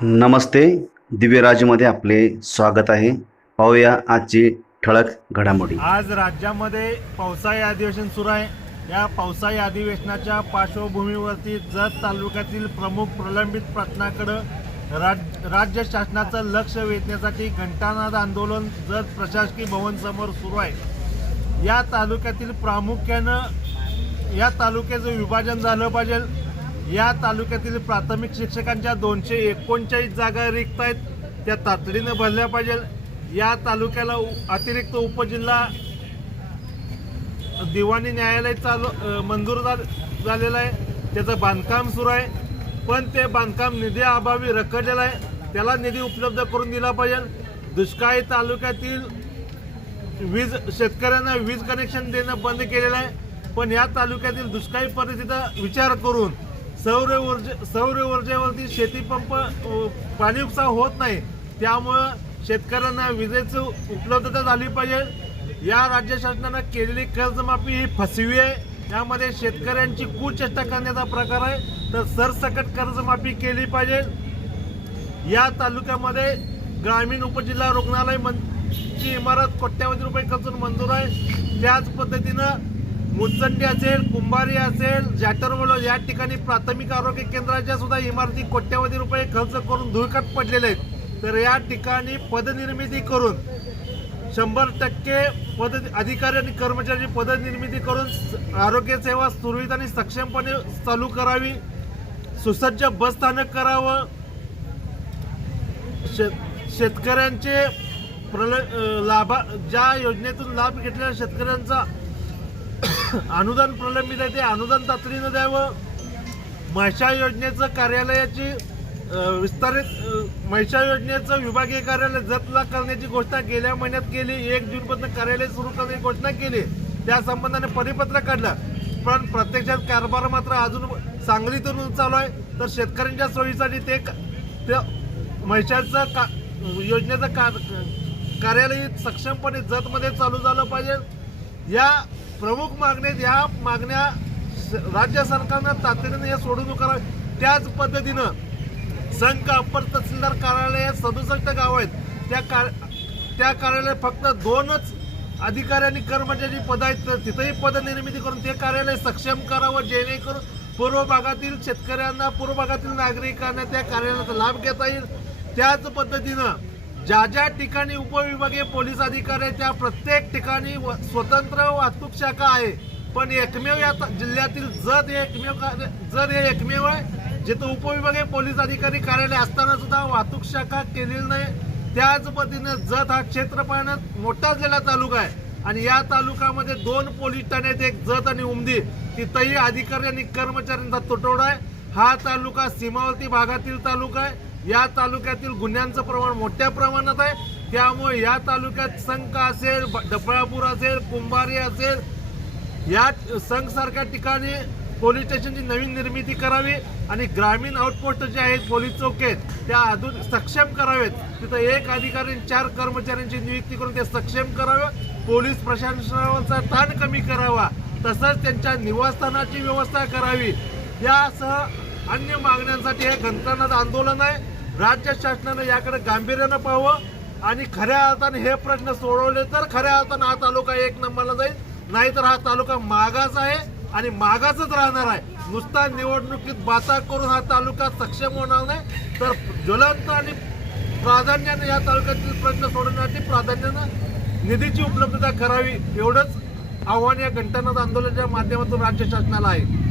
नमस्ते. दिव्यराजमध्ये आपले स्वागत आहे. पाहूया आजची ठळक घडामोडी. आज राज्यामध्ये पावसाळी अधिवेशन सुरू आहे. या पावसाळी अधिवेशनाच्या पार्श्वभूमीवरती जत तालुक्यातील प्रमुख प्रलंबित प्रश्नाकडे राज्य शासनाचं लक्ष वेधण्यासाठी घंटानाद आंदोलन जत प्रशासकीय भवन समोर सुरू आहे. या तालुक्यातील प्रामुख्यानं या तालुक्याचं विभाजन झालं पाहिजे. या तालुक्यातील प्राथमिक शिक्षकांच्या 239 जागा रिक्त आहेत, त्या तातडीनं भरल्या पाहिजे. या तालुक्याला अतिरिक्त उपजिल्हा दिवाणी न्यायालय मंजूर झालेलं आहे. त्याचं बांधकाम सुरू आहे, पण ते बांधकाम निधी अभावी रखडलेलं आहे. त्याला निधी उपलब्ध करून दिला पाहिजे. दुष्काळी तालुक्यातील शेतकऱ्यांना वीज कनेक्शन देणं बंद केलेलं आहे, पण या तालुक्यातील दुष्काळी परिस्थितीचा विचार करून सौर ऊर्जेवरती शेतीपंप पाणी उपसा होत नाही. त्यामुळं शेतकऱ्यांना विजेची उपलब्धता झाली पाहिजे. या राज्य शासनानं केलेली कर्जमाफी ही फसवी आहे. यामध्ये शेतकऱ्यांची कुचेष्टा करण्याचा प्रकार आहे. तर सरसकट कर्जमाफी केली पाहिजे. या तालुक्यामध्ये ग्रामीण उपजिल्हा रुग्णालय ची इमारत कोट्यावधी रुपये खर्चून मंजूर आहे. त्याच पद्धतीनं मुचंडी असेल, कुंभारी असेल, जाटरवड या ठिकाणी प्राथमिक आरोग्य केंद्राच्या सुद्धा इमारती कोट्यावधी रुपये खर्च करून धुळकट पडलेले आहेत. तर या ठिकाणी पदनिर्मिती करून 100% अधिकारी आणि कर्मचाऱ्यांची पदनिर्मिती करून आरोग्य सेवा सुरळीत आणि सक्षमपणे चालू करावी. सुसज्ज बस स्थानक करावं. शेतकऱ्यांचे ज्या योजनेतून लाभ घेतलेल्या शेतकऱ्यांचा अनुदान प्रलंबित आहे, ते अनुदान तातडीनं द्यावं. महिषा योजनेचं कार्यालयाची महिषा योजनेचं विभागीय कार्यालय जतला करण्याची घोषणा गेल्या महिन्यात केली. 1 जूनपासून कार्यालय सुरू करण्याची घोषणा केली. त्या संबंधाने परिपत्रक काढलं, पण प्रत्यक्षात कारभार मात्र अजून सांगलीतून चालू आहे. तर शेतकऱ्यांच्या सोयीसाठी ते महिषाचं योजनेचं कार्यालय सक्षमपणे जतमध्ये चालू झालं पाहिजे. या प्रमुख मागण्या राज्य सरकारनं तातडीनं हे सोडून करावे. त्याच पद्धतीनं संघ अप्पर तहसीलदार कार्यालय 67 गाव आहेत. त्या कार्यालयात फक्त 2च अधिकारी आणि कर्मचारी पद आहेत. तर तिथेही पदनिर्मिती करून ते कार्यालय सक्षम करावं, जेणेकरून पूर्व भागातील शेतकऱ्यांना, पूर्व भागातील नागरिकांना त्या कार्यालयाचा लाभ घेता येईल. त्याच पद्धतीनं ज्या ठिकाणी उपविभागीय पोलीस अधिकारी आहेत, त्या प्रत्येक ठिकाणी स्वतंत्र वाहतूक शाखा आहे. पण एकमेव या जिल्ह्यातील जत हे एकमेव आहे जिथं उपविभागीय पोलीस अधिकारी कार्यालय असताना सुद्धा वाहतूक शाखा केलेली नाही. त्याच पद्धतीने जत हा क्षेत्रफळानं मोठा जिल्हा तालुका आहे आणि या तालुक्यामध्ये 2 पोलीस ठाणे आहेत, एक जत आणि उमदी. तिथंही अधिकारी आणि कर्मचाऱ्यांचा तुटवडा आहे. हा तालुका सीमावर्ती भागातील तालुका आहे. या तालुक्यातील गुन्ह्यांचं प्रमाण मोठ्या प्रमाणात आहे. त्यामुळे या तालुक्यात संख असेल, डफळापूर असेल, कुंभारी असेल, या संघ सारख्या ठिकाणी पोलीस स्टेशनची नवीन निर्मिती करावी आणि ग्रामीण आउटपोस्ट जे आहेत, पोलीस चौकी आहेत, त्या अजून सक्षम करावेत. तिथं 1 अधिकारी 4 कर्मचाऱ्यांची नियुक्ती करून ते सक्षम करावं. पोलीस प्रशासनाचा ताण कमी करावा. तसंच त्यांच्या निवासस्थानाची व्यवस्था करावी. यासह अन्य मागण्यांसाठी हे घंटानाद आंदोलन आहे. राज्य शासनानं याकडे गांभीर्यानं पाहावं आणि खऱ्या अर्थाने हे प्रश्न सोडवले तर खऱ्या अर्थानं हा तालुका 1 नंबरला जाईल. नाहीतर हा तालुका मागास आहे आणि मागासच राहणार आहे. नुसता निवडणुकीत बाता करून हा तालुका सक्षम होणार नाही. तर ज्वलंत आणि प्राधान्याने या तालुक्यातील प्रश्न सोडवण्यासाठी प्राधान्यानं निधीची उपलब्धता करावी, एवढंच आव्हान या घंटानाद आंदोलनाच्या माध्यमातून राज्य शासनाला आहे.